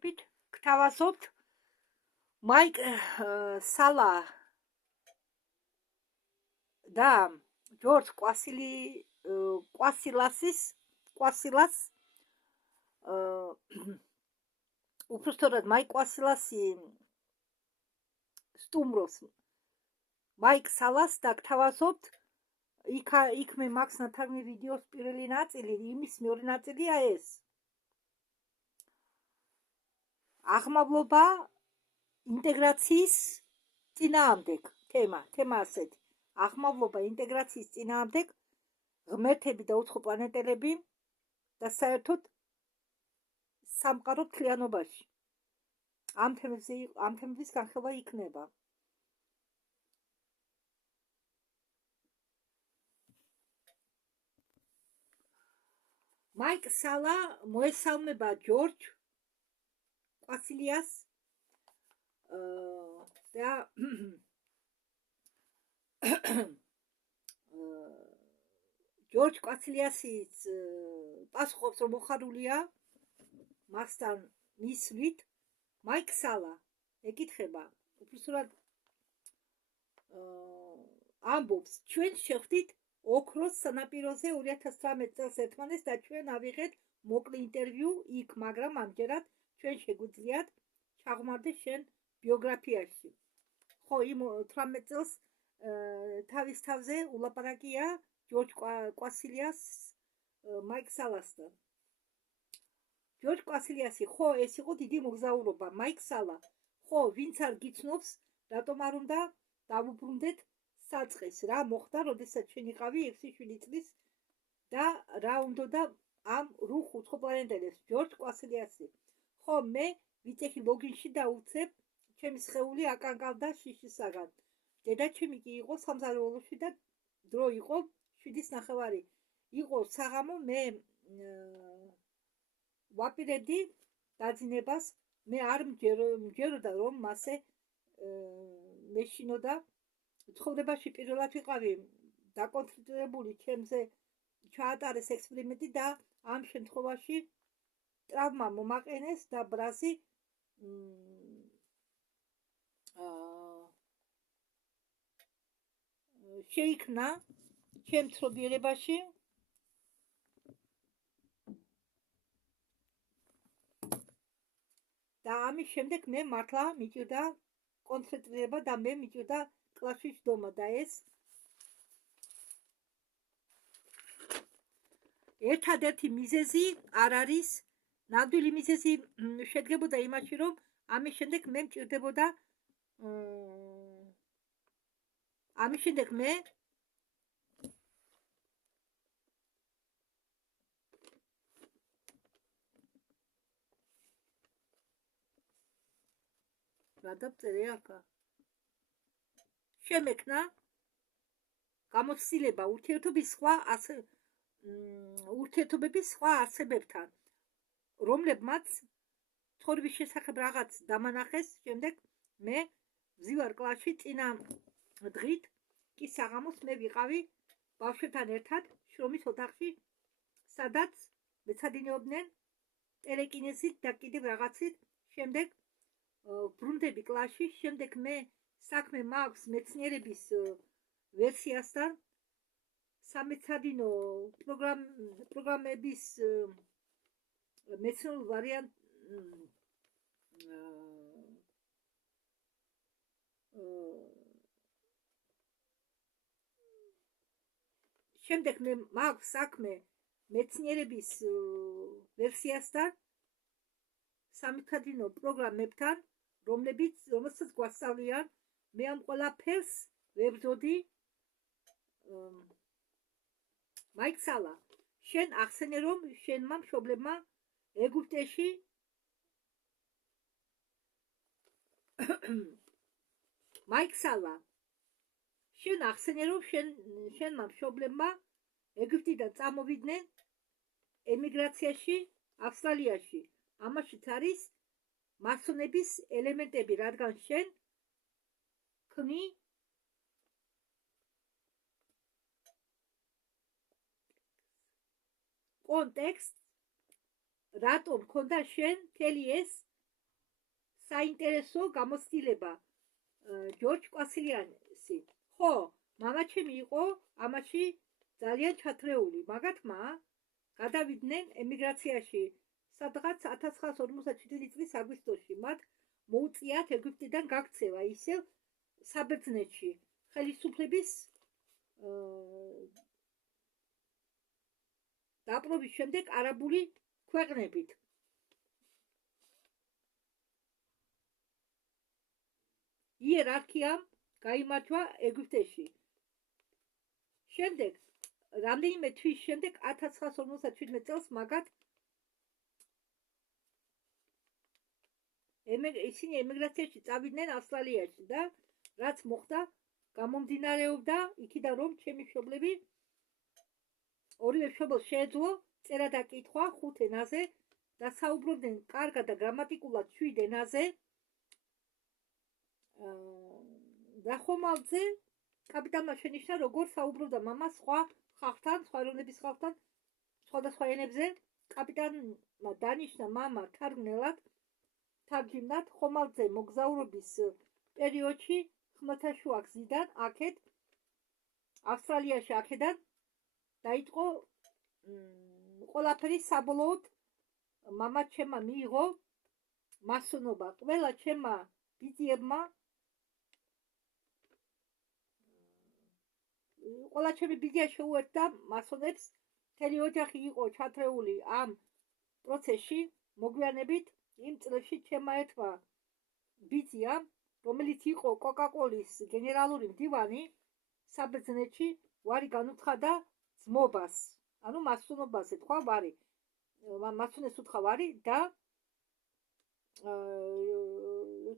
მოგესალმებით, გთავაზობთ მაიკ სალა და ჯორჯ კვასილას უბრალოდ მაიკ კვასილასი სტუმრობს მაიკ სალას და გთავაზობთ იქ მე მაქვს ნათარგმნი ვიდეოს პირველი ნაწილი, იმის მეორე ნაწილია ეს. აღმავლობა ინტეგრაციის წინააღმდეგ თემა ასეთი. აღმავლობა ინტეგრაციის წინააღმდეგ ღმერთები და უცხო პლანეტელები და საერთოდ სამყარო მთლიანობაში. ამ თემების განხილვა იქნება. მაიკ სალა მოესალმება ჯორჯ კვასილიას და ჯორჯ კვასილიასის პასუხობს, რომ მოხარულია მასთან მისვლით. მაიკ სალა ეკითხება, უბრალოდ ამბობს, ჩვენ შევხვდით ოქროს სანაპიროზე 2018 წელს ერთმანეთს და ჩვენ ავიღეთ მოკლე ინტერვიუ იქ, მაგრამ ამჯერად ჩვენ შეგვიძლიათ ჩაღმართდეთ შენ ბიოგრაფიაში. ხო, იმ 18 წელს თავის თავზე ულაპარაკია ჯორჯ კვასილიას მაიკ სალასთან. ჯორჯ კვასილიასი, ხო, ეს იყო დიდი მოგზაურობა. მაიკ სალა, ხო, ვინც არ გიცნობს, რატომ არ უნდა დავუბრუნდეთ საწყის, რა მოხდა, როდესაც ჩვენ იყავი 6-7 წლის და რა უნდა ამ რუხ უცხო პლანეტელებს. ჯორჯ კვასილიასი, ხო, მე ვიწეხი ლოგინში დაუცებ ჩემი სხეული აკანკალდა შიშისაგან. დედაჩემი კი იყო სამზარეულოში და დრო იყო 7:30. იყო საღამო, მე ვაპირებდი დაძინებას, მე არ მჯეროდა რომ მასე მეშინოდა. ცხოვრებაში პირველად ვიყავი დაკონცენტრირებული, ჩემზე ჩაატარეს ექსპერიმენტი და ამ შემთხვევაში ტრავმა მომაყენეს და ბრაზი შეიქმნა ჩემ ცნობიერებაში. და ამის შემდეგ მე მართლა მიჭირდა კონცენტრირება და მე მიჭირდა კლასში ჯდომა და ეს ერთადერთი მიზეზი არ არის. ნამდვილი მიზეზი შედგებოდა იმაში, რომ ამის შემდეგ მე მჭირდებოდა რა დავწერე აქა? შემექნა გამოცდილება ურთიერთობების სხვა არსებებთან, რომლებმაც ცხოვრების შესახებ რაღაც დამანახეს. შემდეგ მე ვზივარ კლასში, წინა დღით კი საღამოს მე ვიყავი ბავშვებთან ერთად შრომის ოთახში, სადაც მეცადინეობდნენ ტელეკინეზით და კიდევ რაღაცით. შემდეგ ბრუნდები კლასში, შემდეგ მე საქმე მაქვს მეცნიერების ვერსიასთან, სამეცადინო პროგრამების მეცნიერულ ვარიანტ შემდეგ მე მაქვს საქმე მეცნიერების ვერსიასთან, სამეცადინო პროგრამებთან, რომელსაც გვასწავლიან. მე ამ ყველაფერს ვებრძოდი. მაიკ სალა, შენ ახსენე, რომ შენმა მშობლებმა ეგვიპტეში მაიკ სალა, შენ ახსენე, რომ შენმა მშობლებმა ეგვიპტიდან წამოვიდნენ ემიგრაციაში ავსტრალიაში. ამაშიც არის მასონების ელემენტები, რადგან შენ ქმნი კონტექსტ, რატომ ქონდა შენ მთელი ეს საინტერესო გამოცდილება ჯორჯ კვასილიანსი. ხო, მამაჩემი იყო ამაში ძალიან ჩათრეული. მაგათმა გადავიდნენ ემიგრაციაში სადღაც 1957 წლის აგვისტოში. მათ მოუწიათ ეგვიპტიდან გაქცევა ისევ საბერძნეთში ხელისუფლების დაპყრობის შემდეგ არაბული ქვეყნებით. იერარქიამ გაიმარჯვა ეგვიპტეში. შემდეგ რამდენიმე თვის შემდეგ 1957 წელს მაგათ ისინი ემიგრაციაში წავიდნენ ავსტრალიაში და რაც მოხდა გამომდინარეობდა იქიდან რომ ჩემი მშობლები ორივე მშობელს შეეძლო წერა და კითხვა 5 ენაზე და საუბრობდნენ კარგად და გრამატიკულად 7 ენაზე. და ხომალდზე კაპიტანმა შენიშნა როგორ საუბრობდა მამა სხვა ხალხთან, სხვა ეროვნების ხალხთან, სხვადასხვა ენებზე. კაპიტანმა დანიშნა მამა თარგმნელად, თარჯიმნად ხომალდზე მოგზაურობის პერიოდში ხმელთაშუა გზიდან აქეთ ავსტრალიაში აქედან დაიწყო ყველაფერი საბოლოოდ მამა ჩემმა მიიღო მასონობა. ყველა ჩემმა ბიძიებმა ყველა ჩემი ბიძია შეუერთდა მასონებს. მთელი ოჯახი იყო ჩათრეული ამ პროცესში. მოგვიანებით იმ წლებში ჩემმა ერთმა ბიძიამ, რომელიც იყო კოკაკოლის გენერალური მდივანი საბერძნეთში, ვარი განუცხადა ძმობას. ანუ მასონობას ეთქვა ვარი. მასონებს უთხრა ვარი და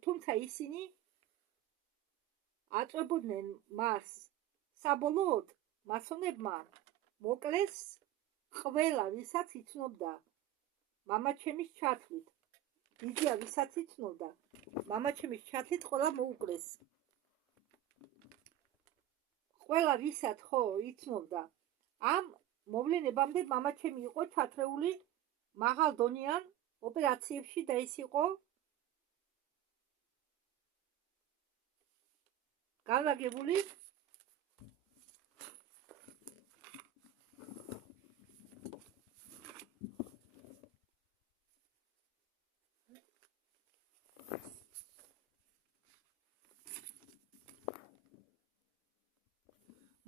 თუმცა ისინი აწვებოდნენ მას. საბოლოოდ მასონებმა მოკლეს ყველა ვისაც იცნობდა მამაჩემის ჩათვლით. ბიძია ვისაც იცნობდა მამაჩემის ჩათვლით ყველა მოუკლეს. ყველა ვისაც ხო იცნობდა ამ მოვლენებამდე მამაჩემი იყო ჩათრეული მაღალდონიან ოპერაციებში და ის იყო განლაგებული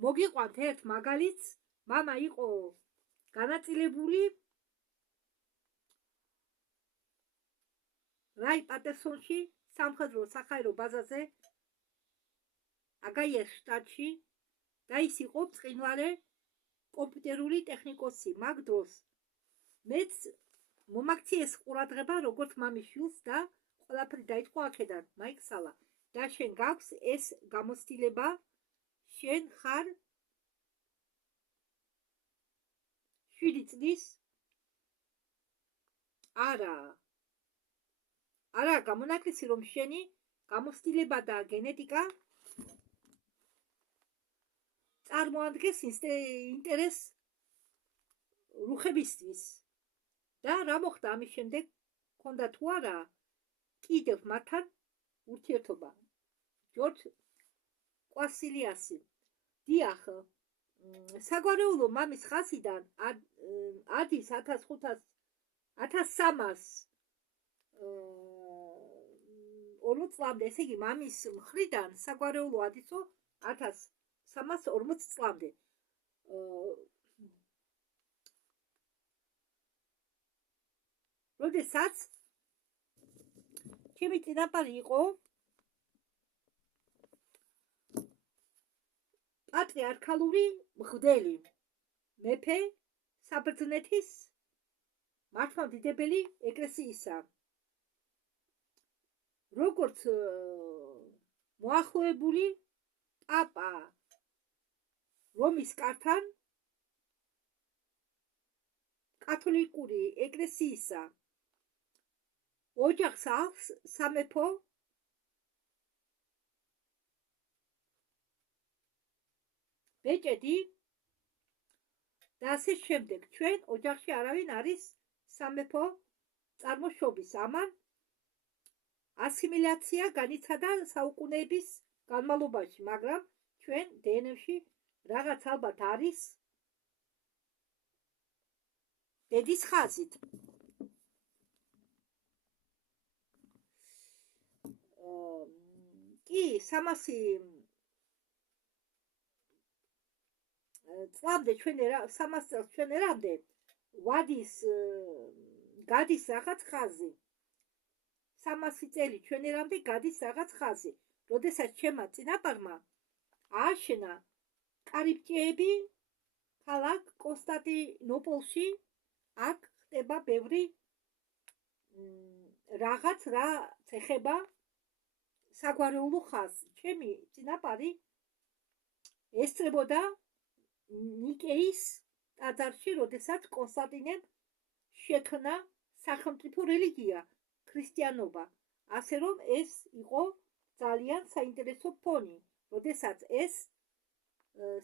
მოგიყვანთ ერთ მაგალითს. მამა იყო განაწილებული რაი პატერსონში სამხედრო სახაერო ბაზაზე აგაიას შტატში და ის იყო ბრწყინვალე კომპიუტერული ტექნიკოსი. მაგ დროს მეც მომაქციეს ყურადღება როგორც მამის შვილს და ყველაფერი დაიწყო აქედან. მაიქსალა და შენ გაქვს ეს გამოცდილება, შენ ხარ 7 წლის არა გამონაკლისი რომ შენი გამოცდილება და გენეტიკა წარმოადგენს ინტერესს რუხებისთვის. და რა მოხდა ამის შემდეგ? ქონდა თუ არა კიდევ მათთან ურთიერთობა? ჯორჯ კვასილიანსი. დიახ, საგვარეულო მამის ხასიდან ადის 1340 წლამდე, ესე იგი მამის მხრიდან საგვარეულო ადისო 1340 წლამდე. როდესაც ჩემი წინაპარი იყო პატრიარქალური მღვდელი, მეფე საბერძნეთის მართლმადიდებელი ეკლესიისა. როგორც მოახლოებული პაპა რომის კართან კათოლიკური ეკლესიისა ოჯახს აქვს სამეფო ბეჭედი და ასე შემდეგ. ჩვენ ოჯახში არავინ არის სამეფო წარმოშობის. ამან ასიმილაცია განიცადა საუკუნეების განმავლობაში, მაგრამ ჩვენ დნმ-ში რაღაც ალბათ არის დედის ხაზით. კი 300 წლამდე 300 წელს ჩვენერამდე გადის რაღაც ხაზი. 300 წელი ჩვენერამდე გადის რაღაც ხაზი. როდესაც ჩემმა წინაპარმა ააშენა კარიბჭეები ქალაქ კონსტანტინოპოლში, აქ ხდება ბევრი რაღაც რა ეხება საგვარეულო ხაზს. ჩემი წინაპარი ესწრებოდა ნიკეის ტაძარში, როდესაც კონსტანტინემ შექმნა სახელმწიფო რელიგია ქრისტიანობა. ასე რომ ეს იყო ძალიან საინტერესო ფონი, როდესაც ეს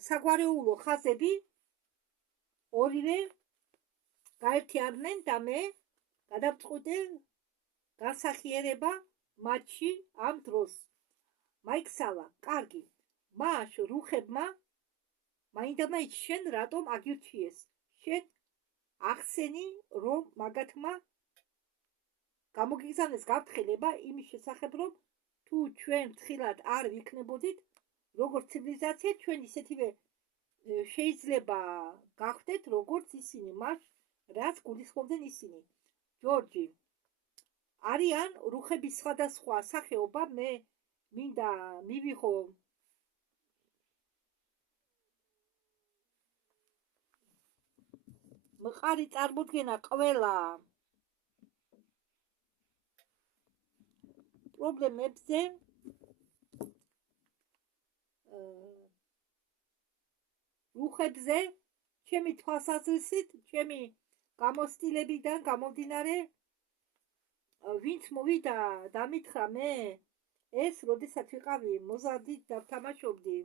საგვარეულო ხაზები ორივე გაერთიანდნენ და მე გადავწყვიტე განსახიერება მათში ამ დროს. მაიქსალა, კარგი, მაშ რუხებმა მაინდამაინც შენ რატომ აგირჩიეს? შენ ახსენი, რომ მაგათმა გამოგიგზავნეს გაფრთხილება იმის შესახებ, რომ თუ ჩვენ ფრთხილად არ ვიქნებოდით, როგორც ცივილიზაცია, ჩვენ ისეთივე შეიძლება გახდეთ, როგორც ისინი, მას რაც გულისხმობდნენ ისინი. ჯორჯი, არიან რუხების სხვადასხვა სახეობა, მე მინდა მივიღო მყარი წარმოდგენა ყველა პრობლემებზე, რუხებზე, ჩემი თვალსაზრისით, ჩემი გამოცდილებიდან გამომდინარე, ვინც მოვიდა დამითხრა მე ეს, როდესაც ვიყავი მოზარდით და ვთამაშობდი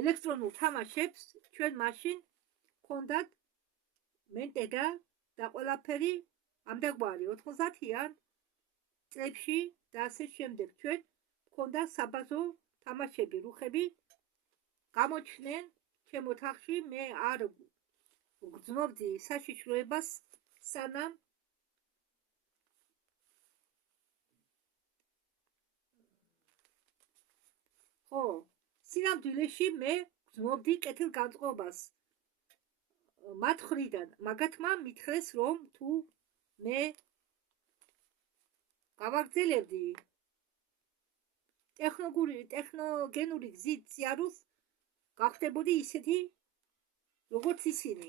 ელექტრონულ თამაშებს, ჩვენ მაშინ გქონდათ მენტედა და ყველაფერი ამდაგვარი 90-იან წლებში და ასე შემდეგ. ჩვენ გქონდა საბაზო თამაშები, რუხები გამოჩნდნენ ჩემ ოთახში, მე არ ვგრძნობდი საშიშროებას, სანამ სინამდვილეში მე ვგრძნობდი კეთილგანწყობას მათ მხრიდან. მაგათმა მითხრეს, რომ თუ მე გავაგრძელებდი ტექნოგენური გზით სიარულს, გავხდებოდი ისეთი, როგორც ისინი.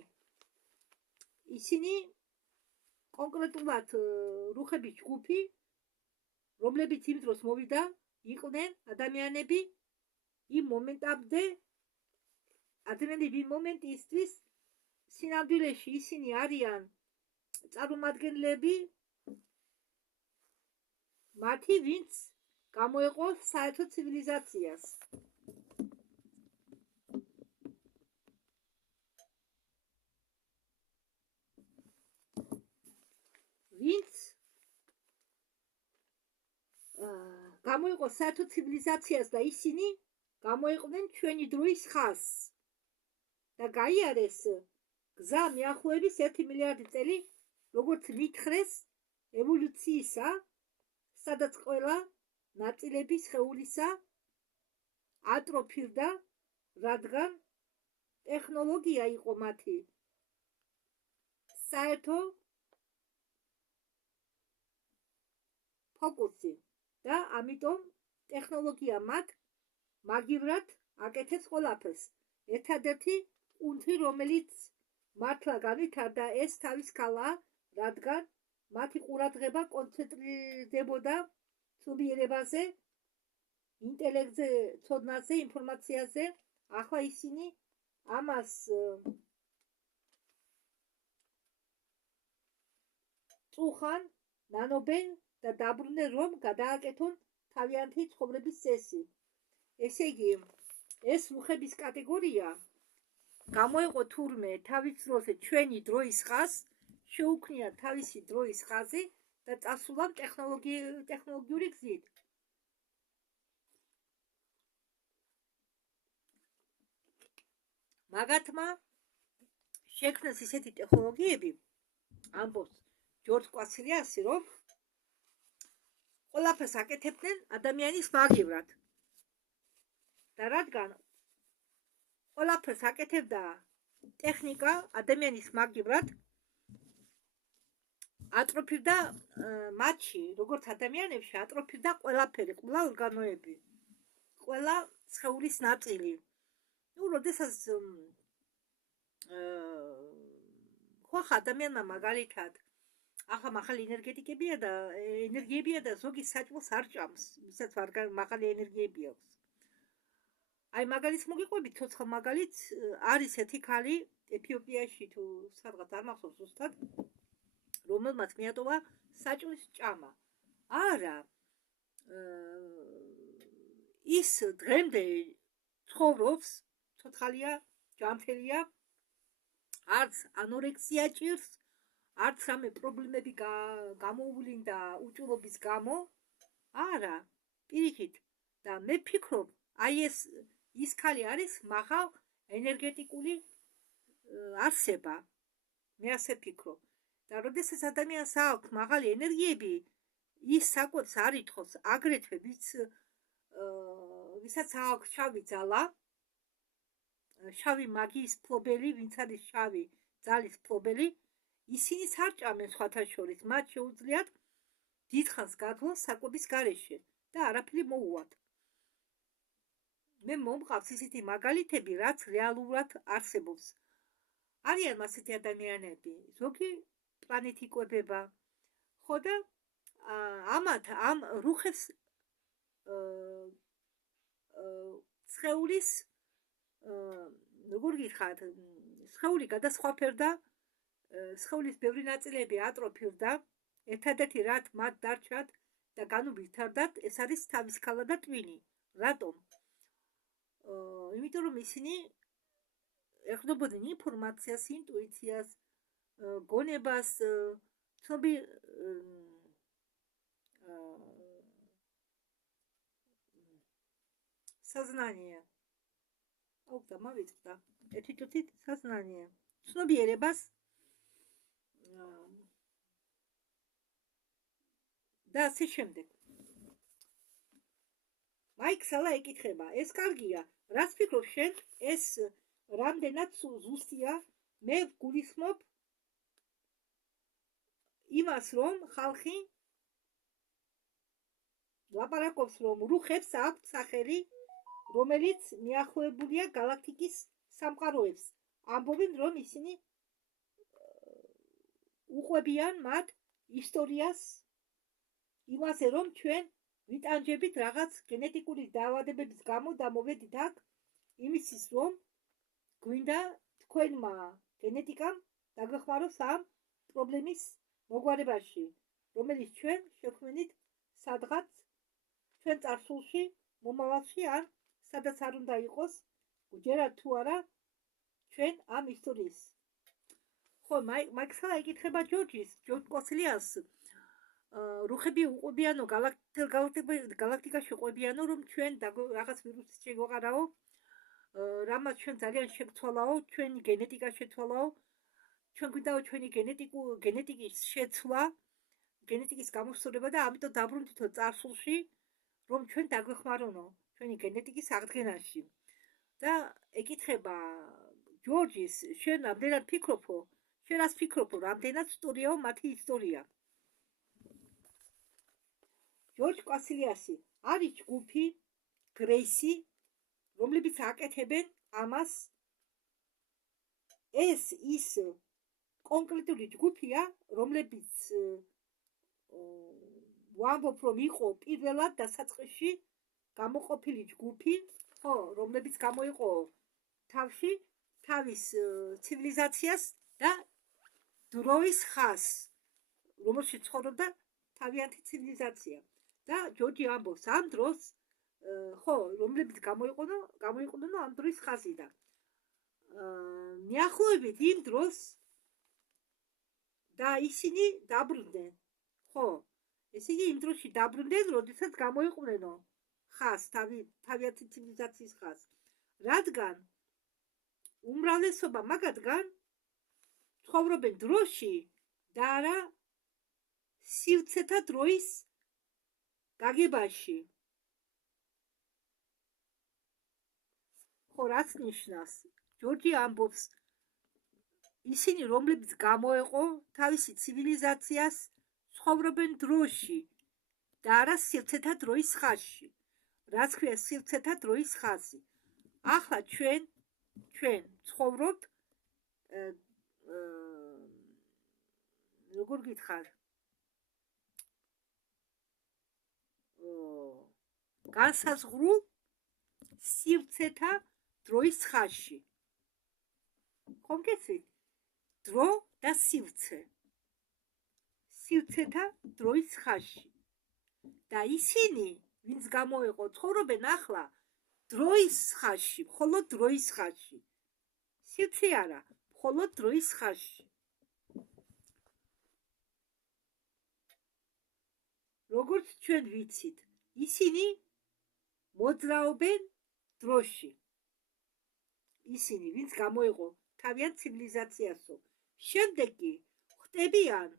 ისინი კონკრეტულად რუხების ჯგუფი, რომლებიც იმ დროს მოვიდა, იყვნენ ადამიანები იმ მომენტისთვის, სინამდვილეში ისინი არიან წარმომადგენლები მათი, ვინც გამოეყო საერთო ცივილიზაციას. ვინც გამოეყო საერთო ცივილიზაციას და ისინი გამოეყვნენ ჩვენი დროის ხაზს და გაიარეს გზა მიახლოების 1 მილიარდი წელი, როგორც მითხრეს ევოლუციისა, სადაც ყველა ნაწილები სხეულისა ატროფირდა, რადგან ტექნოლოგია იყო მათი საერთო ფოკუსი და ამიტომ ტექნოლოგია მათ მაგივრად აკეთებს ყველაფერს. ერთადერთი კუნთი, რომელიც მართლა განვითარდა, ეს თავის ქალა, რადგან მათი ყურადღება კონცენტრირდებოდა ცნობიერებაზე, ინტელექტზე, ცოდნაზე, ინფორმაციაზე. ახლა ისინი ამას წუხან, ნანობენ და დაბრუნდნენ, რომ გადააკეთონ თავიანთი ცხოვრების წესი. ესე იგი, ეს რუხების კატეგორია გამოეყო თურმე თავის დროზე ჩვენი დროის ხაზს, შეუქმნია თავისი დროის ხაზი და წასულა ტექნოლოგიური გზით. მაგათმა შექმნეს ისეთი ტექნოლოგიები, ამბობს ჯორჯ კვასილიასი, რომ ყველაფერს აკეთებდნენ ადამიანის მაგივრად. და რადგან ყველაფერს აკეთებდა ტექნიკა ადამიანის მაგივრად, ატროფირდა მათში, როგორც ადამიანებში, ატროფირდა ყველაფერი, ყველა ორგანოები, ყველა სხეულის ნაწილი. როდესაც ხო ადამიანმა მაგალითად ახალი ენერგიებია და ზოგი საჭმელს არ ჭამს, ვისაც მაღალი ენერგიები აქვს. აი მაგალითს მოგიყვებით, ცოცხალ მაგალითს არის ერთი ქალი ეთიოპიაში თუ სადღაც არ მახსოვს ზუსტად, რომელმაც მიატოვა საჭმლის ჭამა. არა, ის დღემდე ცხოვრობს, ცოცხალია, ჯანმრთელია, არც ანორექსია ჭირს, არც რამე პრობლემები გამოუვლინდა უჭულობის გამო. არა, პირიქით. და მე ვფიქრობ, აი ის ქალი არის მაღალ ენერგეტიკული არსება. მე ასე ვფიქრობ. და როდესაც ადამიანს აქვს მაღალი ენერგიები, ის საკვებს არ ითხოვს, აგრეთვე ვისაც აქვს შავი ძალა, შავი მაგიის ფლობელი, ვინც არის შავი ძალის ფლობელი, ისინიც არ ჭამენ სხვათა შორის, მათ შეუძლიათ დიდხანს გადლოს საკვების გარეშე და არაფერი მოუვათ. მე მომყავს ისეთი მაგალითები, რაც რეალურად არსებობს. არიან ასეთი ადამიანები, ზოგი პლანეტი იკვებება, ხო და ამ რუხებს სხეულის როგორ გითხრათ, სხეული გადასხვაფერდა, სხეულის ბევრი ნაწილები ატროფირდა, ერთადერთი რაც მათ დარჩათ და განუვითარდათ, ეს არის თავის ქალა და ტვინი. რატომ? იმიტომ რომ ისინი ეხმარებოდნენ ინფორმაციას, ინტუიციას, გონებას, сознание. და მოვიწყდა. ეთიტუთით сознание. ცნობიერებას და ასე შემდეგ. მაიქსალა ეკითხება, ეს კარგია, რას ფიქრობ შენ, ეს რამდენად ზუსტია? მე გულისხმობ იმას, რომ ხალხი ლაპარაკობს, რომ რუხებს აქვს სახელი, რომელიც მიახლოებულია galaktikis სამყაროებს. ამბობენ, რომ ისინი უყვებიან მათ ისტორიას, იმაზე, რომ ჩვენ ვიტანჯებით რაღაც გენეტიკური დაავადებების გამო და მოვედით აქ იმისთვის, რომ გვინდა თქვენმა გენეტიკამ დაგვეხმაროს ამ პრობლემის მოგვარებაში, რომელიც ჩვენ შექმნით სადღაც ჩვენ წარსულში, მომავალში ან სადაც არ უნდა იყოს, გჯერათ თუ არა ჩვენ ამ ისტორიის. ხო, მაიქსალა ეკითხება ჯორჯ კვასილიას, რუხები უყვებიანო, galaktikაში უყვებიანო, რომ ჩვენ რაღაც ვირუსი შეგვეყარაო, რამაც ჩვენ ძალიან შეგვცვალაო, ჩვენი გენეტიკა შეცვალაო, ჩვენ გვინდაო ჩვენი გენეტიკის შეცვლა, გენეტიკის გამოსწორება და ამიტომ დაბრუნდითო წარსულში, რომ ჩვენ დაგვეხმარონო ჩვენი გენეტიკის აღდგენაში. და ეკითხება ჯორჯის, შენ რამდენად ფიქრობო, შენ რას ფიქრობო, რამდენად სწორიაო მათი ისტორია? ჯორჯ კვასილიასი, არის ჯგუფი გრეისი, რომლებიც აკეთებენ ამას. ეს ის კონკრეტული ჯგუფია, რომლებიც ვამბობ, რომ იყო პირველად დასაწყისში გამოყოფილი ჯგუფი, ხო, რომლებიც გამოიყო თავში თავის ცივილიზაციას და დროის ხაზს, რომელშიც ცხოვრობდა თავიანთი ცივილიზაცია. და ჯორჯი ამბობს, ამ დროს ხო, რომლებიც გამოიყენო ამ დროის ხაზიდან. მიახლოებით იმ დროს და ისინი დაბრუნდნენ. ხო, ესე იგი იმ დროში დაბრუნდნენ, როდესაც გამოიყვნენ ხაზს, თავიანთი ცივილიზაციის ხაზს. რადგან უმრავლესობა მაგათგან ცხოვრობენ დროში და არა სივრცეთა დროის გაგებაში. ხო, რაც ნიშნავს, ჯორჯი ამბობს, ისინი, რომლებიც გამოეყო თავისი ცივილიზაციას, ცხოვრობენ დროში და არა სივრცეთა დროის ხაზში. რაც ქვია სივრცეთა დროის ხაზი. ახლა ჩვენ ცხოვრობთ როგორ გითხარ? განსაზღვრულ სივრცეთა დროის ხაზში. ხომ გესმით? დრო და სივრცე. სივრცეთა დროის ხაზში. და ისინი, ვინც გამოეყო, ცხოვრობენ ახლა დროის ხაზში, მხოლოდ დროის ხაზში. სივრცე არა, მხოლოდ დროის ხაზში. როგორც ჩვენ ვიცით, ისინი მოძრაობენ დროში. ისინი, ვინც გამოეყო თავიანთ ცივილიზაციასო. შემდეგ კი ხდებიან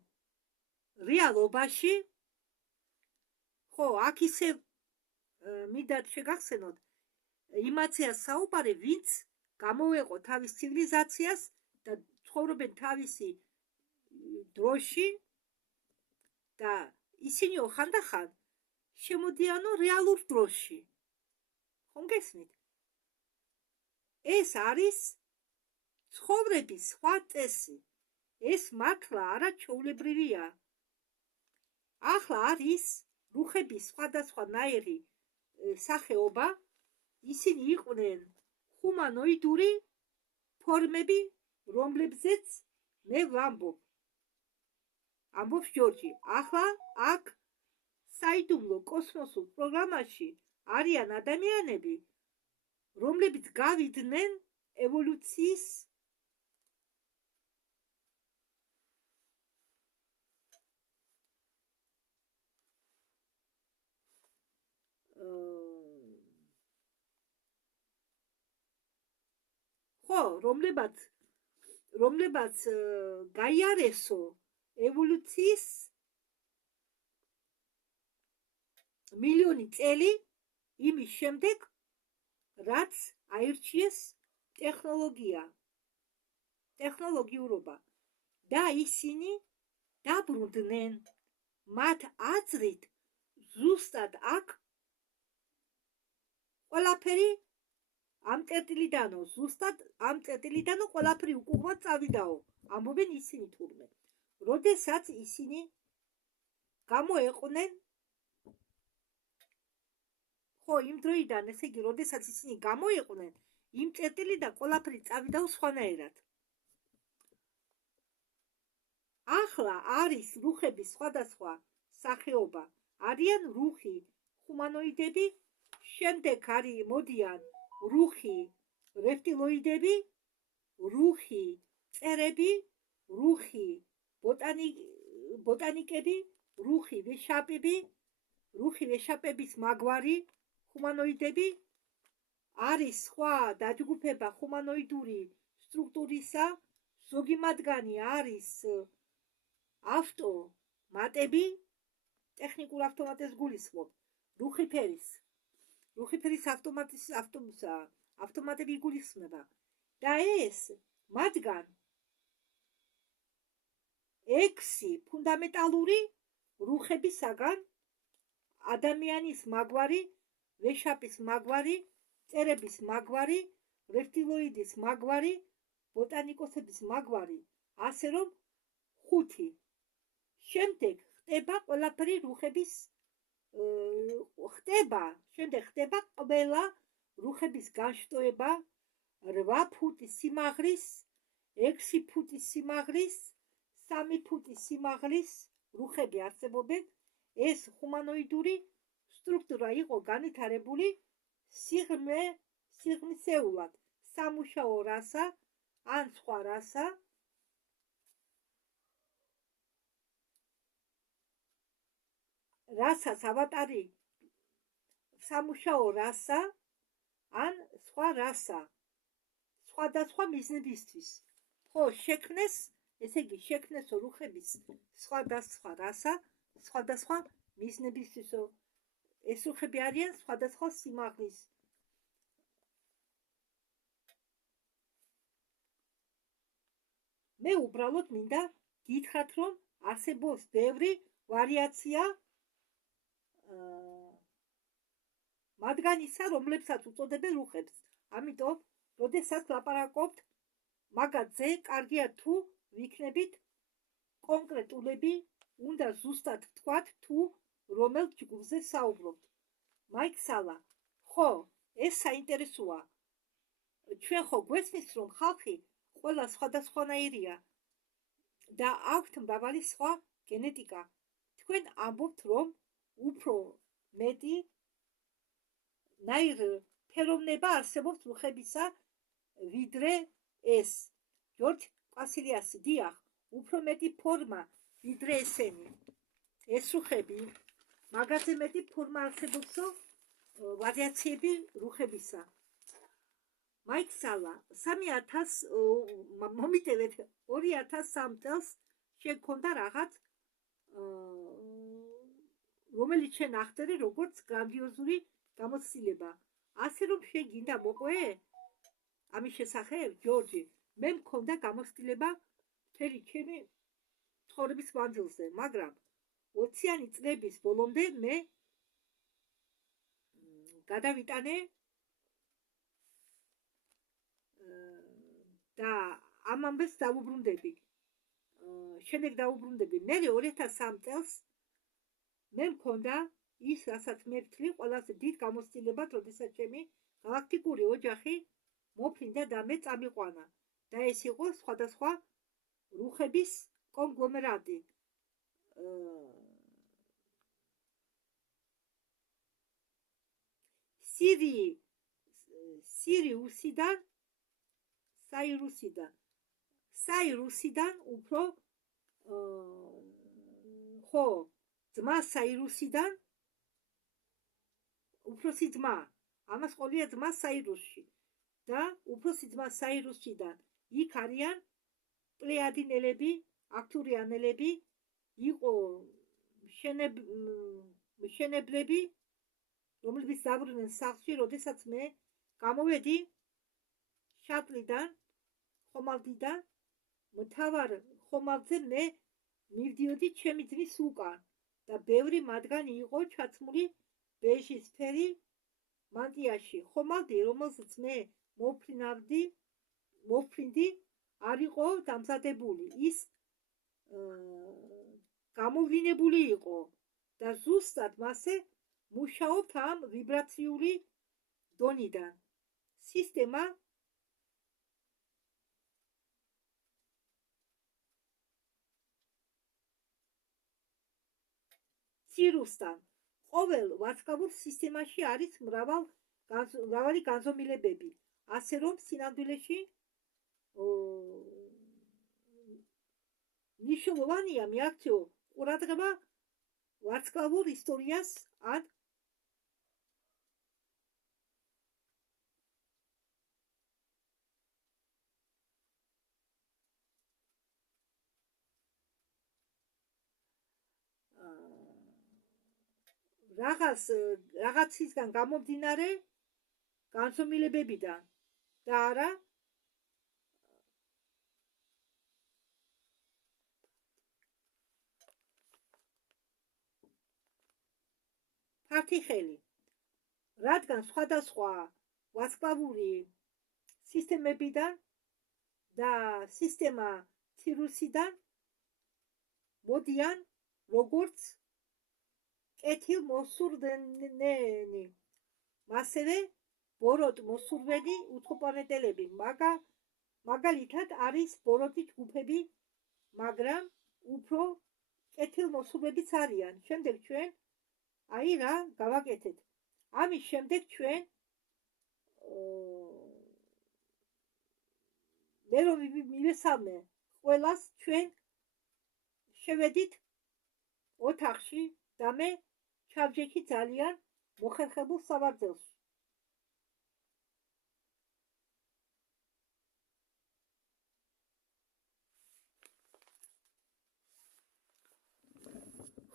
რეალობაში. ხო, აქ ისე მიდათ შეგახსენოთ იმაციას საუბარი, ვინც გამოეყო თავის ცივილიზაციას და ცხოვრობენ თავისი დროში და ისინი ხანდახან შემოდიანო რეალურ დროში. ხომ გესმით? ეს არის ცხოვრების სხვა წესი. ეს მართლა არაჩვეულებრივია. ახლა არის რუხების სხვადასხვანაირი სახეობა. ისინი იყვნენ ჰუმანოიდური ფორმები, რომლებზეც მე ვამბობ. ამბობს ჯორჯი. ახლა აქ საიდუმლო კოსმოსურ პროგრამაში არიან ადამიანები, რომლებიც გავიდნენ ევოლუციის ხო, რომლებაც გაიარესო ევოლუციის მილიონი წელი იმის შემდეგ, რაც აირჩიეს ტექნოლოგიურობა და ისინი დაბრუნდნენ. მათ აზრით ზუსტად აქ ყველაფერი ამ წერტილიდანო, ზუსტად ამ წერტილიდანო ყველაფერი უკუღმა წავიდაო. ამბობენ ისინი თურმე. როდესაც ისინი გამოეყვნენ, ხო, იმ დროიდან, ესე იგი, როდესაც ისინი გამოეყვნენ, იმ წერტილიდან ყველაფერი წავიდაო სხვანაირად. ახლა არის რუხების სხვადასხვა სახეობა. არიან რუხი ჰუმანოიდები, შემდეგ მოდიან რუხი რეპტილოიდები, რუხი მწერები, რუხი ბოტანიკები, რუხი ვეშაპების მაგვარი ჰუმანოიდები. არის სხვა დაჯგუფება ჰუმანოიდური სტრუქტურისა, ზოგი მათგანი არის ავტომატები, ტექნიკურ ავტომატებს გულისხმობ, რუხი ფერის ავტომატები იგულისხმება და ეს მათგან 6 ფუნდამენტალური რუხებისაგან ადამიანის მაგვარი, ვეშაპის მაგვარი, მწერების მაგვარი, რეპტილოიდის მაგვარი, ბოტანიკოსების მაგვარი, ასე რომ 5. შემდეგ ხდება ყველაფერი რუხების ხდება ყველა რუხების განშტოება 8 ფუტის სიმაღლის, 6 ფუტის სიმაღლის, 3 ფუტის სიმაღლის რუხები არსებობენ. ეს ჰუმანოიდური სტრუქტურა იყო განვითარებული სიღრმისეულად სამუშაო რასა ან სხვა რასა, რასაც ავატარი სამუშაო რასა, ან სხვა რასა, სხვადასხვა მიზნებისთვის. ხო, შექმნეს, ესე იგი, შექმნესო რუხების სხვადასხვა რასა, სხვადასხვა მიზნებისთვისო. ეს რუხები არიან სხვადასხვა სიმაღლის. მე უბრალოდ მინდა გითხრათ, რომ არსებობს ბევრი ვარიაცია მათგანისა, რომლებსაც უწოდებენ რუხებს. ამიტომ, როდესაც ლაპარაკობთ მაგათზე, კარგია თუ ვიქნებით კონკრეტულები, უნდა ზუსტად ვთქვათ, თუ რომელ ჯგუფზე საუბრობთ. მაიქსალა, ხო, ეს საინტერესოა. ჩვენ ხო გვესმის, რომ ხალხი ყველა სხვადასხვანაირია და აქვთ მრავალი სხვა გენეტიკა. თქვენ ამბობთ, რომ უფრო მეტი ნაირფეროვნება არსებობს რუხებისა, ვიდრე ეს. ჯორჯ კასილიასი, დიახ, უფრო მეტი ფორმა ვიდრე ესენი. ეს რუხები, მაგაზე მეტი ფორმა არსებობსო ვარიაციები რუხებისა. მაიქსალა, 3000 მომიტევეთ 2003 წელს შეგქონდა რაღაც, რომელიც შენ ახდენე როგორც გრანდიოზული გამოცდილება. ასე რომ შეგინდა მოყვე ამის შესახებ, ჯორჯი, მე მქონდა გამოცდილება მთელი ჩემი ცხოვრების მანძილზე, მაგრამ 20-იანი წლების ბოლომდე მე გადავიტანე და ამ ამბებს დავუბრუნდები. შემდეგ დავუბრუნდები. მე 2003 წელს მე მქონდა ის, რასაც მე ვთვლი ყველაზე დიდ გამოცდილებად, როდესაც ჩემი galaktikuri ოჯახი მოფრინდა და მე წამიყვანა. და ეს იყო სხვადასხვა რუხების კონგლომერატი. საირუსიდან უფრო ხო, ძმა საირუსიდან, უფროსი ძმა, ამას ყოლია ძმა საირუსში და უფროსი ძმა საირუსიდან იქ არიან პლეადინელები, აქტურიანელები, იყო მშენებლები, რომლებიც დაბრუნდნენ სახლში, როდესაც მე გამოვედი შატლიდან, ხომალდიდან, მთავარ ხომალდზე მე მივდიოდი ჩემი ძმის უკან და ბევრი მათგანი იყო ჩაცმული ბეჟის ფერი მანტიაში. ხომალდი, რომელზეც მე მოფრინდი, არ იყო დამზადებული, ის გამოვლინებული იყო და ზუსტად მასე მუშაობთ ამ ვიბრაციული დონიდან. სისტემა ცირუსთან. ყოველ ვარსკვლავურ სისტემაში არის მრავალი განზომილებები, ასე რომ სინამდვილეში მნიშვნელოვანია მიაქციო ყურადღება ვარსკვლავურ ისტორიას ან რაღაცისგან გამომდინარე განზომილებებიდან და არა ფართი ხელი. რადგან სხვადასხვა ვარსკვლავური სისტემებიდან და სისტემა ცირუსიდან მოდიან როგორც კეთილმოსურვენი, ასევე ბოროტმოსურვენი უცხოპლანეტელები. მაგალითად არის ბოროტი ჯგუფები, მაგრამ უფრო კეთილმოსურვებიც არიან. შემდეგ ჩვენ აი რა გავაკეთეთ. ამის შემდეგ ჩვენ მე რომ მივესალმე ყველას ჩვენ შევედით ოთახში და მე ჩავჯექი ძალიან მოხერხებულ სავარძელში.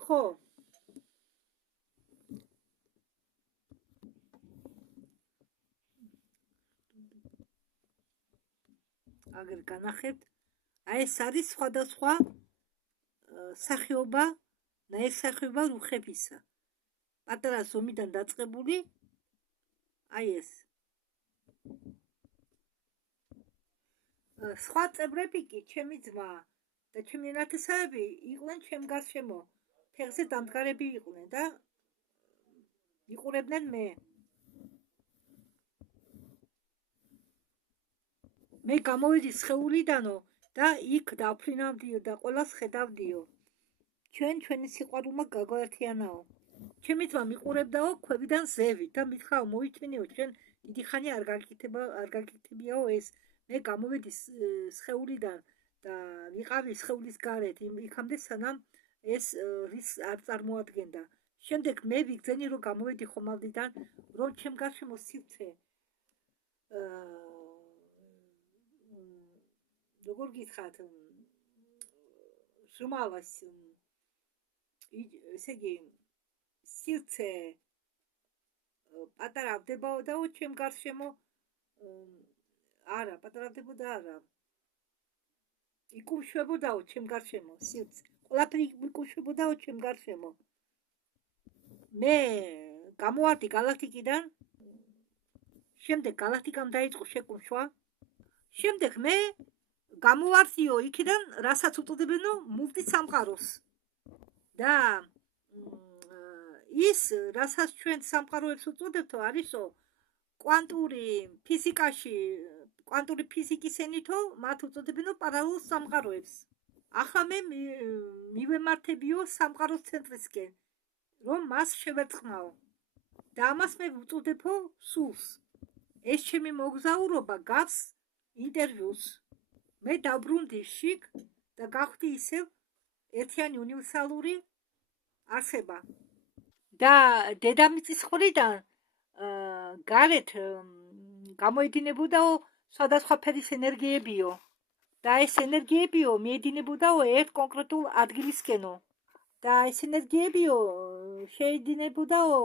ხო აგერ განახებთ აი ეს არის სხვადასხვა სახეობა ნაირსახეობა რუხებისა პატარა ზომიდან დაწყებული აი ეს სხვა წევრები კი ჩემი ძმა და ჩემი ნათესავები იყვნენ ჩემ გარშემო ფეხზე დამდგარები იყვნენ და იყურებდნენ მე გამოვედი სხეულიდანო და იქ დავფრინავდიო და ყველას ხედავდიო ჩვენი სიყვარულმა გაგვაერთიანაო ჩემი ძმა მიყურებდაო ქვევიდან ზევით და მითხრაო მოიწვინეო ჩვენ დიდი ხანი არ გაგიქთებიაო ეს მე გამოვედი სხეულიდან და ვიყავი სხეულის გარეთ იქამდე სანამ ეს რის არ წარმოადგენდა შემდეგ მე ვიგზენი რომ გამოვედი ხომალდიდან რომ ჩემ გარშემო სივრცე როგორ გითხრათ ჟურნალას ესე იგი სივრცე პატარავდებაო ჩემ გარშემო არა პატარავდებოდა არა იკუმშვებოდაო ჩემ გარშემო სივრცე ყველაფერი იკუმშვებოდაო ჩემ გარშემო მე გამოვარდი galaktikიდან შემდეგ galaktikam დაიწყო შეკუმშვა შემდეგ მე გამოვარდიო იქიდან რასაც უწოდებენო მულტისამყაროს და ის რასაც ჩვენ სამყაროებს უწოდებთო არისო კვანტური ფიზიკაში კვანტური ფიზიკის ენითო მათ უწოდებენო პარალელურ სამყაროებს ახლა მე მივემართებიო სამყაროს ცენტრისკენ რომ მას შევერწყმაო და ამას მე ვუწოდებო სულს ეს ჩემი მოგზაურობა გავს ინტერვიუს მე დავბრუნდი შიგ და გავხდი ისევ ერთიანი უნივერსალური არსება და დედამიწის მხრიდან გარეთ გამოედინებოდაო სხვადასხვა ფერის ენერგიებიო და ეს ენერგიებიო მიედინებოდაო ერთ კონკრეტულ ადგილისკენო და ეს ენერგიებიო შეედინებოდაო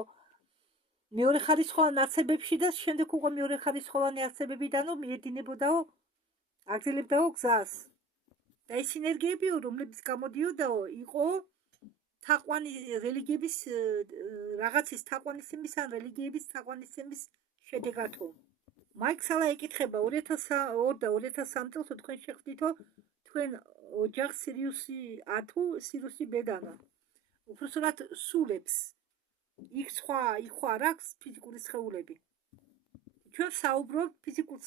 მეორე ხარისხოვან არსებებში და შემდეგ უკვე მეორე ხარისხოვანი არსებებიდანო მიედინებოდაო აგრძელებდაო გზას და ეს ენერგიებიო რომლებიც გამოდიოდაო იყო თაყვანი რელიგიების რაღაცის თაყვანისცემის ან რელიგიების თაყვანისცემის შედეგათო მაიქსალა ეკითხება 2002 და 2003 წელს თქვენ შეხვდითო თქვენ ოჯახ სირიუსი A თუ სირიუსი B-დანო უბრალოდ სულებს იქ სხვა არ აქვს ფიზიკური სხეულები ჩვენ საუბრობთ ფიზიკურ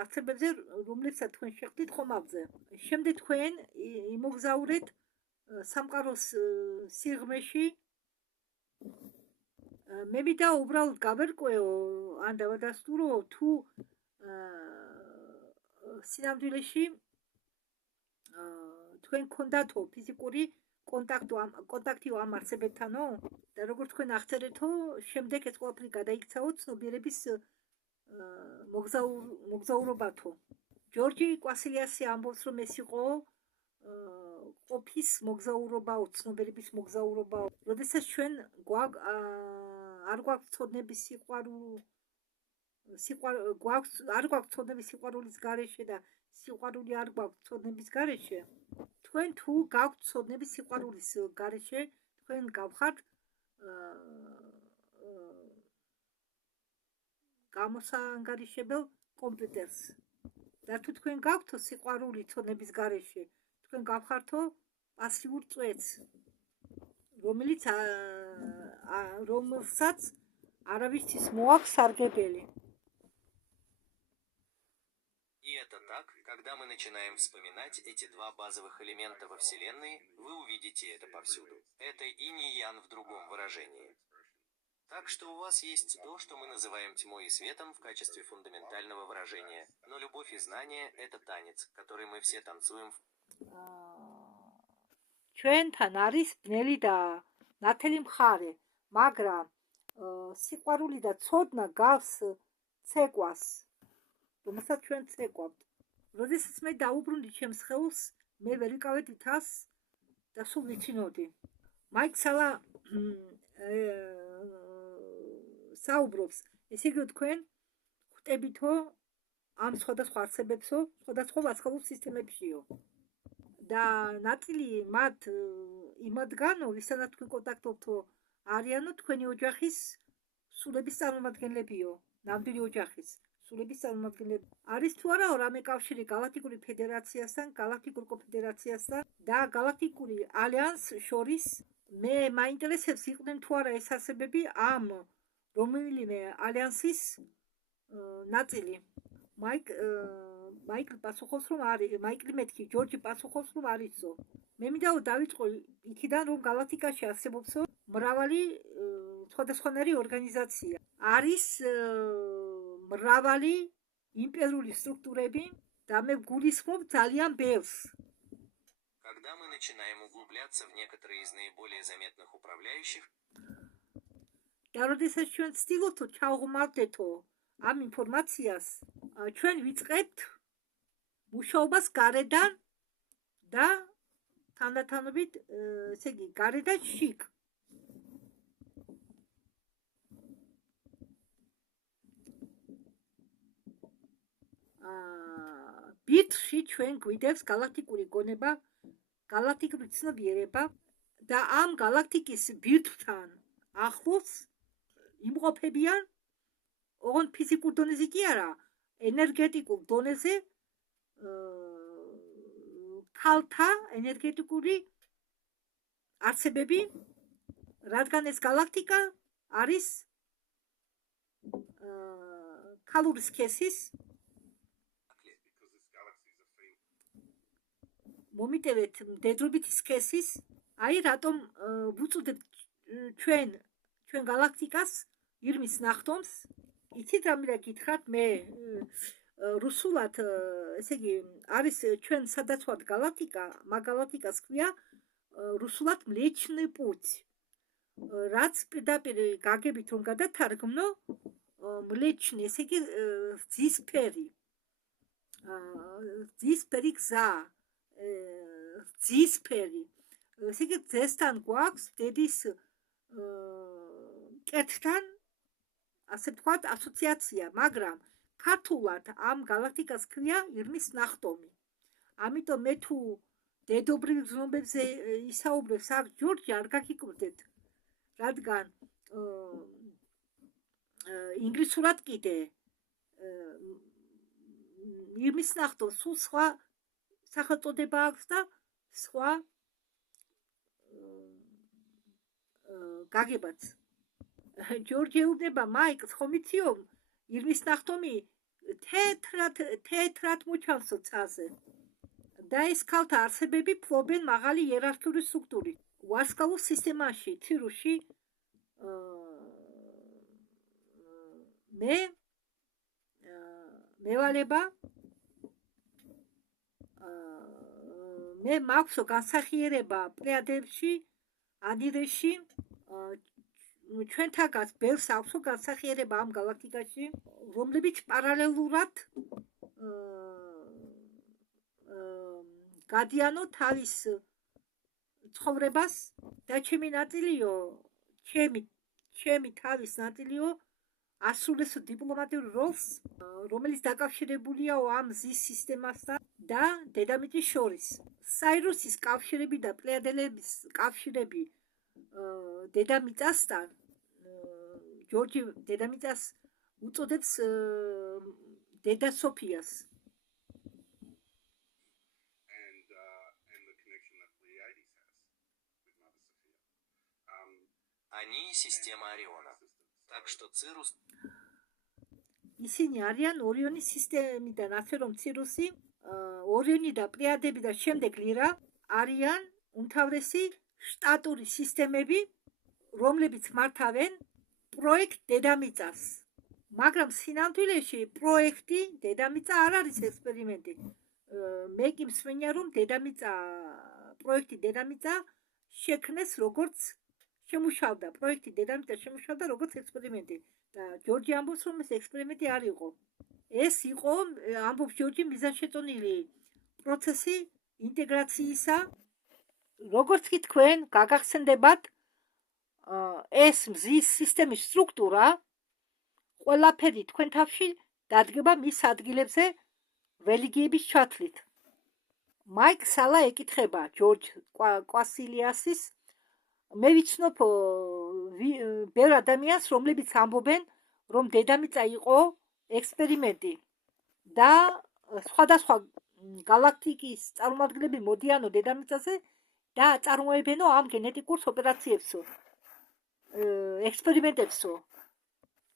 არსებებზე რომლებსაც თქვენ შეხვდით ხომალდზე შემდეგ თქვენ იმოგზაურეთ სამყაროს სიღრმეში მე მინდა უბრალოდ გავერკვეო ან დავადასტურო თუ სინამდვილეში თქვენ გქონდათო ფიზიკური კონტაქტი ამ არსებებთანო და როგორც თქვენ აღწერეთო შემდეგ ეს ყველაფერი გადაიქცაო ცნობიერების მოგზაურობათო ჯორჯი კვასილიასი ამბობს რომ ეს იყო ყოფის მოგზაურობაო ცნობიერების მოგზაურობაო როდესაც ჩვენ არ გვაქვს ცოდნების არ გვაქვს ცოდნების სიყვარულის გარეშე და სიყვარული არ გვაქვს ცოდნების გარეშე თქვენ თუ გაქვთ ცოდნების სიყვარულის გარეშე თქვენ გავხართ გამოსაანგარიშებელ კომპიუტერს და თუ თქვენ გაქვთო სიყვარული ცოდნების გარეშე თქვენ გავხართო პასიურ წვეთს რომელსაც არავისთვის მოაქვს სარგებელი И это так, когда мы начинаем вспоминать эти два базовых элемента во Вселенной, вы увидите это повсюду. Это инь и ян в другом выражении. Так что у вас есть то, что мы называем тьмой и светом в качестве фундаментального выражения. Но любовь и знание – это танец, который мы все танцуем в ჩვენთან არის ბნელი და ნათელი მხარე, მაგრამ სიყვარული და ცოდნა გავს ცეკვას, რომელსაც ჩვენ ცეკვავთ. როდესაც მე დაუბრუნდი ჩემს სხეულს, მე ვერ ვიკავე თითას და სულ ვიცინოდი. მაიკ სალა საუბრობს, ესე იგი თქვენ ხვდებითო ამ სხვადასხვა არსებებსო, სხვადასხვა ვარსკვლავურ სისტემებშიო. და ნაწილი მათ იმათგანო, ვისთანაც თქვენ კონტაქტობთო, არიანო თქვენი ოჯახის სულების წარმომადგენლებიო, ნამდვილი ოჯახის სულების წარმომადგენლები. არის თუ არა რამე კავშირი გალაქტიკური ფედერაციასთან, გალაქტიკურ კონფედერაციასთან და გალაქტიკური ალიანს შორის. მე მაინტერესებს იყვნენ თუ არა ეს არსებები ამ რომელიმე ალიანსის ნაწილი. მაიკლი პასუხობს, რომ არის, მაიკლი მეთქი, ჯორჯი პასუხობს, რომ არისო. მე მინდა დავიწყო იქიდან, რომ გალაქტიკაში არსებობსო მრავალი სხვადასხვანაირი ორგანიზაცია. არის მრავალი იმპერიული სტრუქტურები და მე გულისხმობ ძალიან ბევრს. Когда мы начинаем углубляться в некоторые из наиболее заметных управляющих, და როდესაც ჩვენ ვცდილობთო ჩავღმავდეთო ამ ინფორმაციას, ჩვენ ვიწყებთ მუშაობას გარედან და თანდათანობით, ესე იგი, გარედან შიგ. ბირთვში ჩვენ გვიდევს გალაქტიკური გონება, გალაქტიკური ცნობიერება და ამ გალაქტიკის ბირთვთან ახლოს იმყოფებიან ოღონდ ფიზიკურ დონეზე კი არა, ენერგეტიკულ დონეზე ქალთა ენერგეტიკული არსებები, რადგან ეს გალაქტიკა არის ქალური სქესის მომიტევეთ მდედრობითი სქესის, აი რატომ ვუწოდებთ ჩვენ გალაქტიკას ირმის ნახტომს. იცით რა მინდა გითხრათ, მე რუსულად, ესე იგი, არის ჩვენ სადაც ვართ გალაქტიკა, მაგ გალაქტიკას ქვია რუსულად მლეჩნი პუც. რაც პირდაპირ გაგებით რომ გადათარგმნო, მლეჩნი, ესე იგი, რძისფერი. რძისფერი გზა. რძისფერი. ესე იგი, ძესთან გვაქვს დედის კეთთან, ასე ვთქვათ, ასოციაცია, მაგრამ ქართულად ამ გალაქტიკას ქვია ირმის ნახტომი. ამიტომ მე თუ დედობრივ გზნობებზე ისაუბრებს აქ ჯორჯი, არ გაგიკვირდეთ, რადგან ინგლისურად კიდე ირმის ნახტომს სულ სხვა სახელწოდება აქვს და სხვა გაგებაც. ჯორჯი ეუბნება მაიკლს, ხომ იციო, ირმის ნახტომი თეთრად მოჩანსო ცაზე. და ეს ქალთა არსებები ფლობენ მაღალი იერარქიული სტრუქტურით. ვარსკვლავურ სისტემაში, ცირუსში მევალება მე მაქვსო განსახიერება პლეიადებში, ადირეში, ჩვენთაგაც ბევრს აქვსო განსახიერება ამ გალაქტიკაში, რომლებიც პარალელურად გადიანო თავის ცხოვრებას და ჩემი ნაწილიო, ჩემი თავის ნაწილიო ასრულესო დიპლომატიურ როლს, რომელიც დაკავშირებულია ამ მზის სისტემასთან და დედამიწის შორის. საირუსის კავშირები და პლეიადელების კავშირები დედამიწასთან, ჯორჯი დედამიწას უწოდებს დედა სოფიას. Они система Ориона. Так что Цирус... ისინი არიან ორიონის სისტემიდან, ასე რომ ცირუსი, ორიონი და პლეიადები და შემდეგ ლირა არიან უმთავრესი შტატური სისტემები, რომლებიც მართავენ პროექტ დედამიწას. მაგრამ სინამდვილეში პროექტი დედამიწა არ არის ექსპერიმენტი. მე კი მსმენია რომ პროექტი დედამიწა შექმნეს როგორც შემუშავდა პროექტი დედამიწა შემუშავდა როგორც ექსპერიმენტი და ჯორჯი ამბობს რომ ეს ექსპერიმენტი არ იყო. ეს იყო ამბობს ჯორჯი მიზანშეწონილი პროცესი ინტეგრაციისა. როგორც კი თქვენ გაგახსენდებათ ეს მზის სისტემის სტრუქტურა ყველაფერი თქვენ თავში დადგება მის ადგილებზე რელიგიების ჩათვლით. მაიკ სალა ეკითხება ჯორჯ კვასილიასის მე ვიცნობ ბევრ ადამიანს რომლებიც ამბობენ რომ დედამიწა იყო ექსპერიმენტი და სხვადასხვა galaktikis წარმომადგენლები მოდიანო დედამიწაზე და აწარმოებენო ამ გენეტიკურ ოპერაციებსო ექსპერიმენტებსო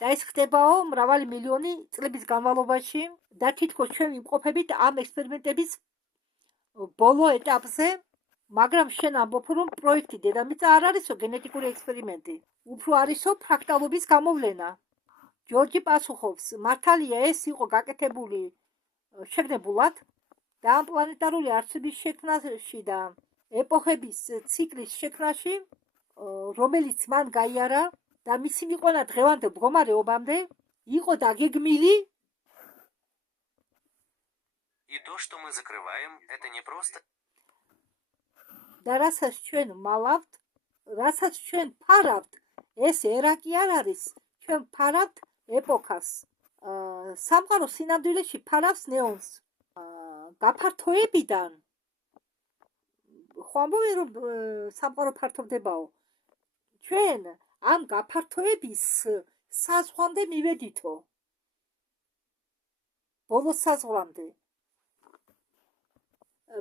და ეს ხდებაო მრავალი მილიონი წლების განმავლობაში და თითქოს ჩვენ ვიმყოფებით ამ ექსპერიმენტების ბოლო ეტაპზე, მაგრამ შენ ამბობ რომ პროექტი დედამიწა არ არისო გენეტიკური ექსპერიმენტი, უფრო არისო ფრაქტალობის გამოვლენა. ჯორჯი პასუხობს, მართალია ეს იყო გაკეთებული შეგნებულად და ამ პლანეტარული არსების შექმნაში და ეპოხების ციკლის შექმნაში, რომელიც მან გაიარა და მისი მიყონა დღევანდელ მდგომარეობამდე, იყო დაგეგმილი. И то, что мы закрываем, это не просто... და რასაც ჩვენ მალავთ, რასაც ჩვენ ფარავთ, ეს ერა კი არ არის, ჩვენ ფარავთ ეპოქას. სამყარო სინამდვილეში ფარავს ნეონს. გაფართოებიდან ხო ამბობენ რომ სამყარო ფართოვდებაო. ჩვენ ამ გაფართოების საზღვრამდე მივედითო. ბოლოს საზღვრამდე.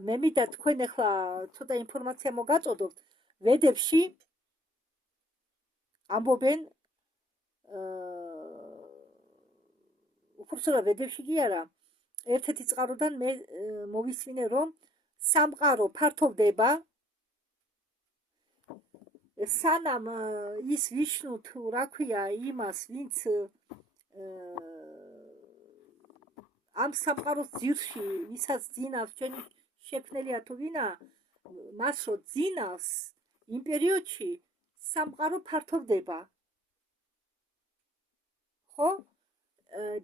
მე მინდა თქვენ ახლა ცოტა ინფორმაცია მოგაწოდოთ. ვედებში ამბობენ უბრალოდ ვედებში კი არა. ერთ-ერთი წყაროდან მე მოვისმინე რომ სამყარო ფართოვდება სანამ ის ვიშნუ თუ რა ქვია იმას ვინც ამ სამყაროს ძირში ვისაც ძინავს ჩვენი შექმნელია თუ ვინა მას რო ძინავს იმ პერიოდში სამყარო ფართოვდება ხო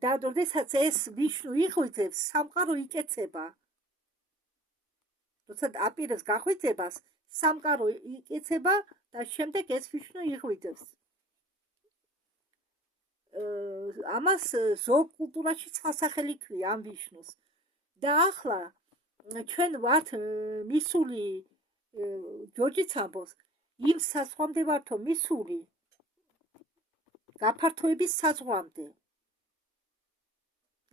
და როდესაც ეს ვიშნუ იღვიძებს სამყარო იკეცება როცა აპირებს გაღვიძებას სამყარო იკეცება და შემდეგ ეს ვიშნუ იღვიძებს ამას ზოგ კულტურაში სახელი ქვია ამ ვიშნუს და ახლა ჩვენ ვართ მისული ჯორჯიც ამბობს იმ საზღვრამდე ვართო მისული გაფართოების საზღვრამდე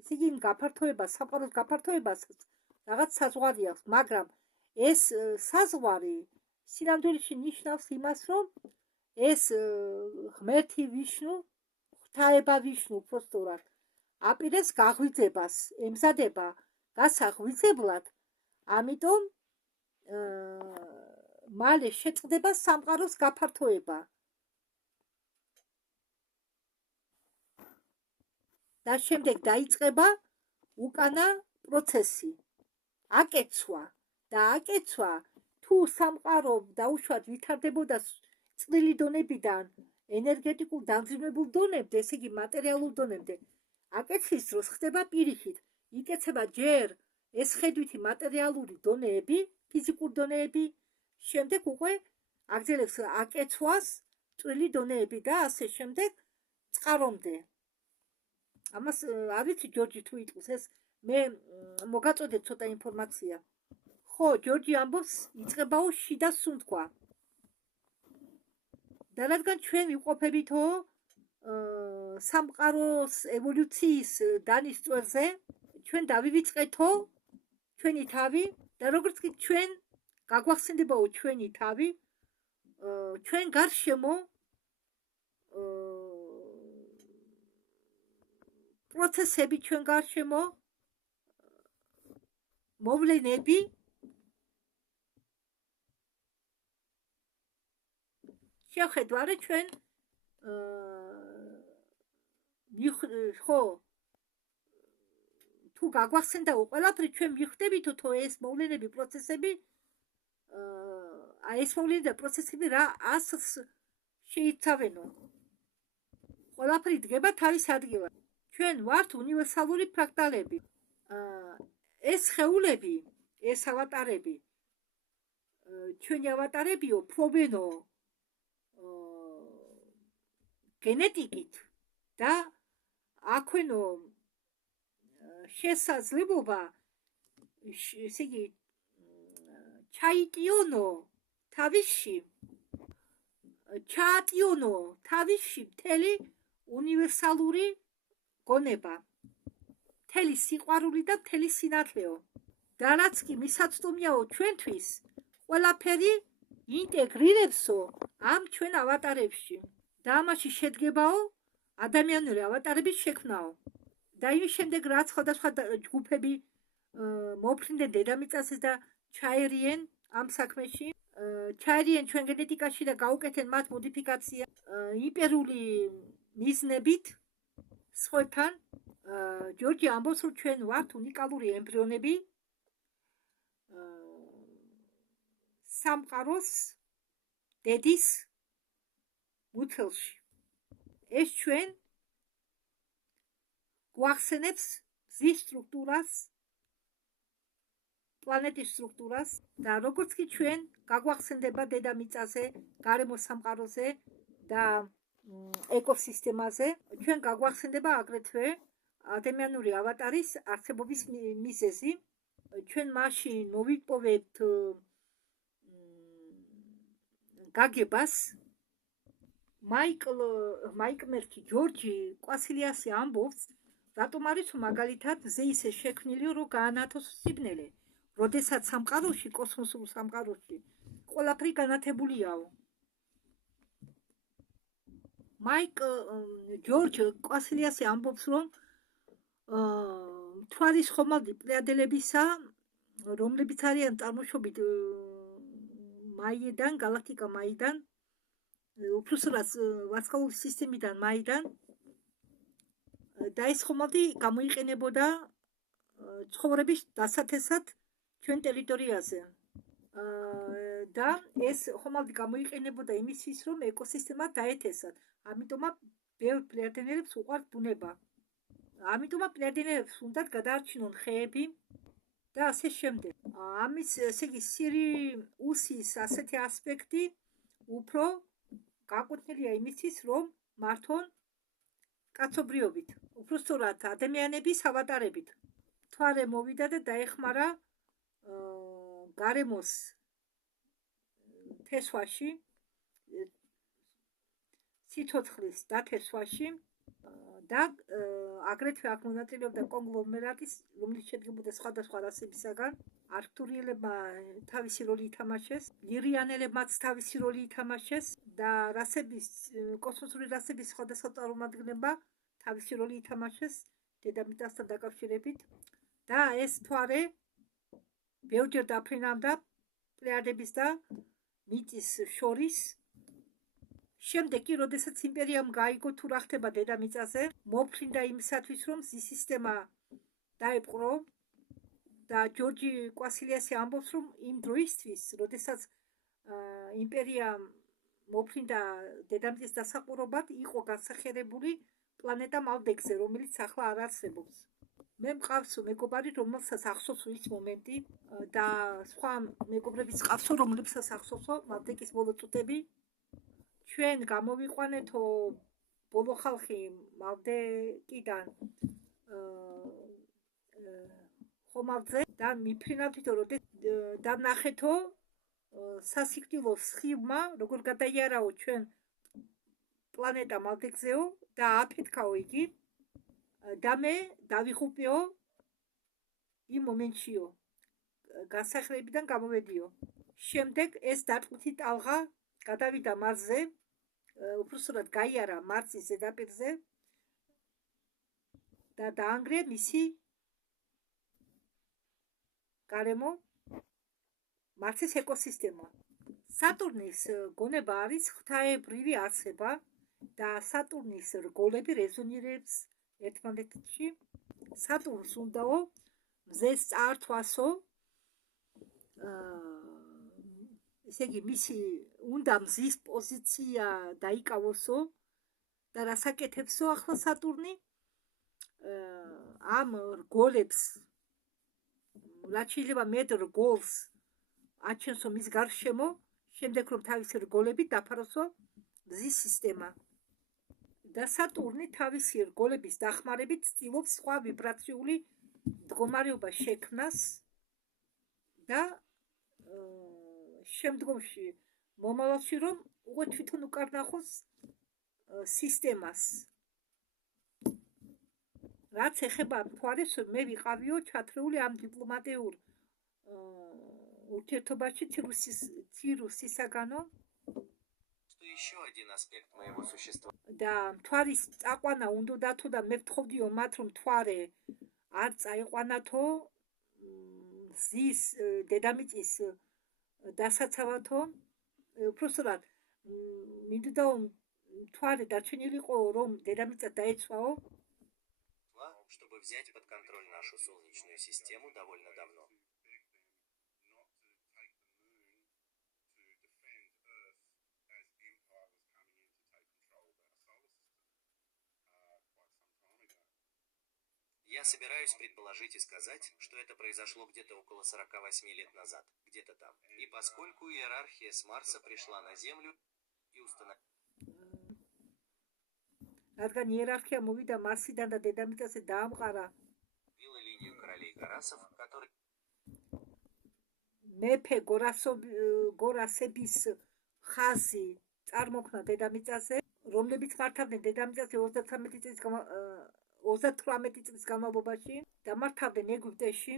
ისე იმ გაფართოებას სამყაროს გაფართოებას რაღაც საზღვარი აქვს მაგრამ ეს საზღვარი სინამდვილეში ნიშნავს იმას რომ ეს ღმერთი ვიშნუ ღვთაება ვიშნუ უბრალოდ აპირებს გაღვიძებას ემზადება გასაღვიძებლად ამიტომ მალე შეწყდება სამყაროს გაფართოება და შემდეგ დაიწყება უკანა პროცესი აკეცვა და აკეცვა თუ სამყარო დაუშვათ ვითარდებოდა წვრილი დონებიდან ენერგეტიკულ დამძიმებულ დონემდე, ესე იგი მატერიალურ დონემდე აკეცვის დროს ხდება პირიქით იკეცება ჯერ ეს ხედვითი მატერიალური დონეები, ფიზიკური დონეები, შემდეგ უკვე აგრძელებს აკეცვას წვრილი დონეები და ასე შემდეგ წყარომდე. ამას არ ვიცი ჯორჯი თუ იტყვის ეს მე მოგაწოდეთ ცოტა ინფორმაცია. ხო, ჯორჯი ამბობს იწყებაო შიდა სუნთქვა. და რადგან ჩვენ ვიყოფებითო სამყაროს ევოლუციის დანის წვერზე, ჩვენ დავივიწყეთო ჩვენი თავი და როგორც კი ჩვენ გაგვახსენდებაო ჩვენი თავი, ჩვენ გარშემო პროცესები ჩვენ გარშემო მოვლენები შეხედვა რა ჩვენ ხო თუ გაგვახსენდაო ყველაფერი ჩვენ მიხვდებით თუ ეს მოვლენები პროცესები ეს მოვლენები და პროცესები რა ასლს შეიცავენო ყველაფერი დგება თავის ადგილას ჩვენ ვართ უნივერსალური ფრაქტალები ეს სხეულები ეს ავატარები ჩვენი ავატარებიო ფლობენო გენეტიკით და აქვენო შესაძლებლობა ესე იგი ჩაიტიონო თავისში ჩაატიონო თავისში მთელი უნივერსალური გონება მთელი სიყვარული და მთელი სინათლეო და რაც კი მისაწვდომიაო ჩვენთვის ყველაფერი ინტეგრირებსო ამ ჩვენ ავატარებში და ამაში შედგებაო ადამიანური ავატარების შექმნაო და იმის შემდეგ რაც სხვადასხვა ჯგუფები მოფრინდნენ დედამიწაზე და ჩაერიენ ამ საქმეში ჩაერიენ ჩვენ გენეტიკაში და გაუკეთენ მათ მოდიფიკაცია იმპერიული მიზნებით სხვებთან ჯორჯი ამბობს რომ ჩვენ ვართ უნიკალური ემბრიონები სამყაროს დედის მუცელში ეს ჩვენ გვახსენებს მზის სტრუქტურას პლანეტის სტრუქტურას და როგორც კი ჩვენ გაგვახსენდება დედამიწაზე, გარემო სამყაროზე და ეკოსისტემაზე, ჩვენ გაგვახსენდება აგრეთვე ადამიანური ავატარის არსებობის მიზეზი. ჩვენ მაშინ მოვიპოვებთ გაგებას მაიკმერკი ჯორჯი კვასილიასი ამბობს, რატომ არის მაგალითად ზე ისე შექმნილიო, რომ გაანათოს სიბნელე. როდესაც სამყაროში, კოსმოსურ სამყაროში, ყველაფერი განათებულიაო. ჯორჯ კვასილიასი ამბობს, რომ მთვარის ხომალდი პლეიადებისა, რომლებიც არიან წარმოშობით მაიიდან, გალაქტიკა მაიდან, უბრალოდ ვარსკვლავური სისტემიდან მაიდან და ეს ხომალდი გამოიყენებოდა ცხოვრების დასათესად ჩვენ ტერიტორიაზე. და ეს ხომალდი გამოიყენებოდა იმისთვის, რომ ეკოსისტემა დაეთესათ. ამიტომაც ბევრ პლეიადენელებს უყვართ ბუნება. ამიტომაც პლეიადენელებს უნდათ გადაარჩინონ ხეები და ასე შემდეგ. ამის ესე იგი სირიუსის ასეთი ასპექტი უფრო გაკვეთილია იმისთვის, რომ მართონ კაცობრიობით, უბრალოდ ადამიანების ავატარებით. მთვარე მოვიდა და დაეხმარა გარემოს თესვაში, სიცოცხლის დათესვაში და აგრეთვე აქ მონაწილეობდა კონგლომერატის, რომელიც შედგებოდა სხვადასხვა რასებისაგან. არქტურიელებმა თავისი როლი ითამაშეს, ლირიანელებმაც თავისი როლი ითამაშეს და კოსმოსური რასების სხვადასხვა წარმომადგენლებმა თავისი როლი ითამაშეს დედამიწასთან დაკავშირებით და ეს მთვარე ბევრჯერ დაფრინავდა პლეიადების და მიწის შორის. შემდეგ კი, როდესაც იმპერიამ გაიგო თუ რა ხდება დედამიწაზე, მოფრინდა იმისათვის, რომ მზის სისტემა დაეპყრო და ჯორჯი კვასილიასი ამბობს, რომ იმ დროისთვის, როდესაც იმპერია მოფრინდა დედამიწის დასაყურებლად, იყო გასახერებული პლანეტა მალდეკზე, რომელიც ახლა არ არსებობს. მე მყავს მეგობარი, რომელსაც ახსოვს ის მომენტი და სხვა მეგობრებიც ყავსო, რომლებსაც ახსოვსო მალდეკის ბოლო წუთები. ჩვენ გამოვიყვანეთო ბოლო ხალხი მალდეკიდან ხომალდზე და მიფრინავთითო და ნახეთო სასიკვდილო სხივმა, როგორ გადაიარაო ჩვენ პლანეტა მალდეკზეო და აფეთქაო იგი და მე დავიღუპეო იმ მომენტშიო, გასახლებიდან გამოვედიო. შემდეგ ეს დატყვითი ტალღა გადავიდა მარსზე, უბრალოდ გაიარა მარსის ზედაპირზე და დაანგრია მისი გარემო, მარსის ეკოსისტემა. სატურნის გონება არის ღვთაებრივი არსება, და სატურნის რგოლები რეზონირებს ერთმანეთში. სატურნს უნდაო მზეს წაართვასო, ესე იგი მისი უნდა მზის პოზიცია დაიკავოსო და რასაკეთებსო ახლა სატურნი ამ რგოლებს რაც შეიძლება მეტ რგოლს აჩენსო მის გარშემო, შემდეგ რომ თავისი რგოლებით დაფაროსო მზის სისტემა. და სატურნი თავისი რგოლების დახმარებით ცდილობს სხვა ვიბრაციული მდგომარეობა შექმნას და შემდგომში მომავალში რომ უკვე თვითონ უკარნახოს სისტემას. რაც ეხება მთვარეს, მე ვიყავიო ჩათრეული ამ დიპლომატიურ ურთიერთობაში ცირუსისაგანო. Что еще один аспект моего существа. და მთვარის წაყვანა უნდოდათო და მე ვთხოვდიო მათ რომ მთვარე არ წაიყვანათო მზის დედამიწის დასაცავათო, უბრალოდ მინდოდა მთვარე დარჩენილიყო რომ დედამიწა დაეცვაო. Чтобы взять под контроль нашу Солнечную систему довольно давно. Я собираюсь предположить и сказать, что это произошло где-то около 48 лет назад, где-то там. И поскольку иерархия с Марса пришла на Землю и установила... რადგან იერარქია მოვიდა მარსიდან და დედამიწაზე დაამყარა линию королей Горасов, который... მეფე გორასების ხაზი წარმოქმნა დედამიწაზე, რომლებიც მართავდნენ დედამიწაზე 38 წლის განმავლობაში და მართავდნენ ეგვიპტეში.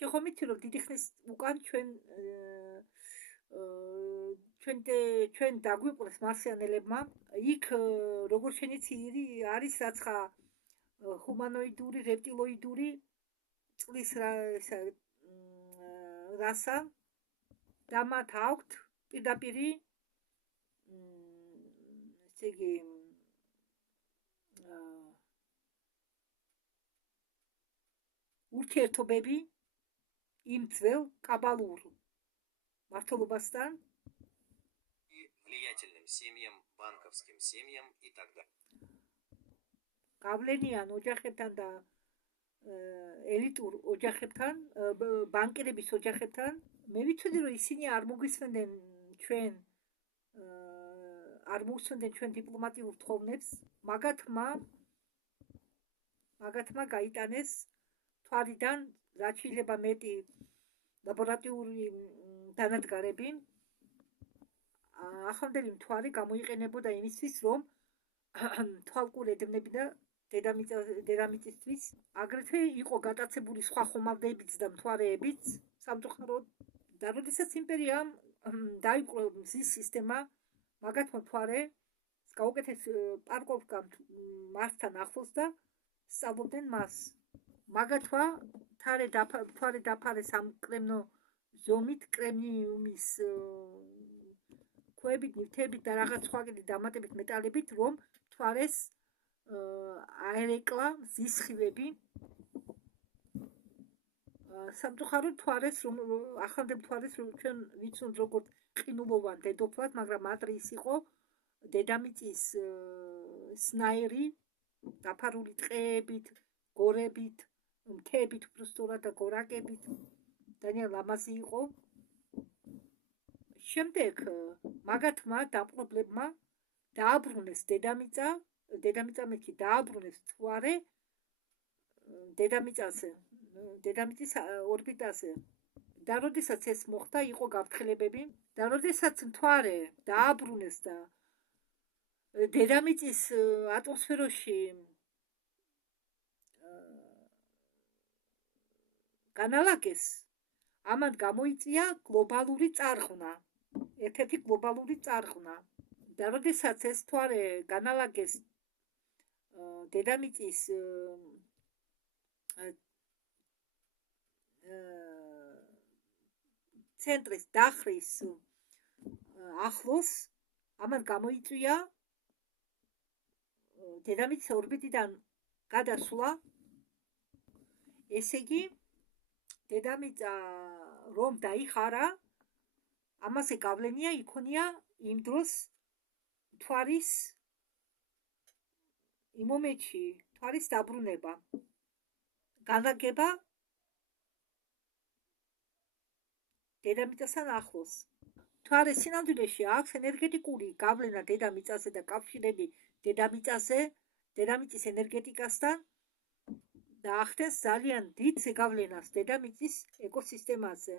შეხომით რომ დიდი ხნის უკან ჩვენ დაგვიყვეს მარსიანელებმა. იქ როგორ შენიცი არის რაცხა ჰუმანოიდური, რეპტილოიდური წყლის რასა და მათ აქვთ პირდაპირ ესე იგი ურთიერთობები იმ ძველ კაბალურ მართლობასთან и влиятельным семьям, банковским семьям и так далее. გავლენიან ოჯახებთან და ელიტურ ოჯახებთან, ბანკირების ოჯახებთან. მე ვიცოდი რომ ისინი არ მოგვისმენდნენ ჩვენ დიპლომატიურ თხოვნებს. მაგათმა გაიტანეს მთვარიდან რაც შეიძლება მეტი ლაბორატორიული დანადგარები. ახლანდელი მთვარი გამოიყენებოდა იმისთვის რომ თვალყურ ედნები და დედამიწისთვის აგრეთვე იყო გატაცებული სხვა ხომალდებიც და მთვარეებიც სამწუხაროდ. და როდესაც იმპერიამ დაიპყრო მზის სისტემა, მაგათმა მთვარეს გაუკეთეს პარკოვკა მასთან ახლოს და სწავლობდნენ მას. მაგათმა მთვარე დაფარეს ამ კრემნო ზომით, კრემნიუმის ქვებით, ნივთებით და რაღაც სხვა კიდე დამატებით მეტალებით, რომ მთვარეს აერეკლა მზის სხივები. სამწუხაროდ მთვარეს ახლანდელ მთვარეს ჩვენ ვიცნობთ როგორც ყინულოვან დედოფლად, მაგრამ ადრე ის იყო დედამიწის სნაირი, დაფარული ტყეებით, გორებით, მთებით, უბრალოდ და გორაკებით. ძალიან ლამაზი იყო. შემდეგ მაგათმა დამპყრობლებმა დააბრუნეს დედამიწა მეთქი დააბრუნეს მთვარე დედამიწის ორბიტაზე. და როდესაც ეს მოხდა, იყო გაფრთხილებები და როდესაც მთვარე დააბრუნეს და დედამიწის ატმოსფეროში განალაგეს, ამან გამოიწვია გლობალური წარღვნა, ერთ-ერთი გლობალური წარღვნა. და როდესაც ეს მთვარე განალაგეს დედამიწის ცენტრის დახრის ახლოს, ამან გამოიწვია დედამიწის ორბიტიდან გადასვლა, ესე იგი დედამიწა რომ დაიხარა, ამაზე გავლენია იქონია იმ დროს მთვარის იმ მომენტში მთვარის დაბრუნება, განლაგება დედამიწასთან ახლოს. მთვარის სინამდვილეში აქვს ენერგეტიკული გავლენა დედამიწაზე და კავშირები დედამიწაზე, დედამიწის ენერგეტიკასთან და ახდენს ძალიან დიდ ზეგავლენას დედამიწის ეკოსისტემაზე.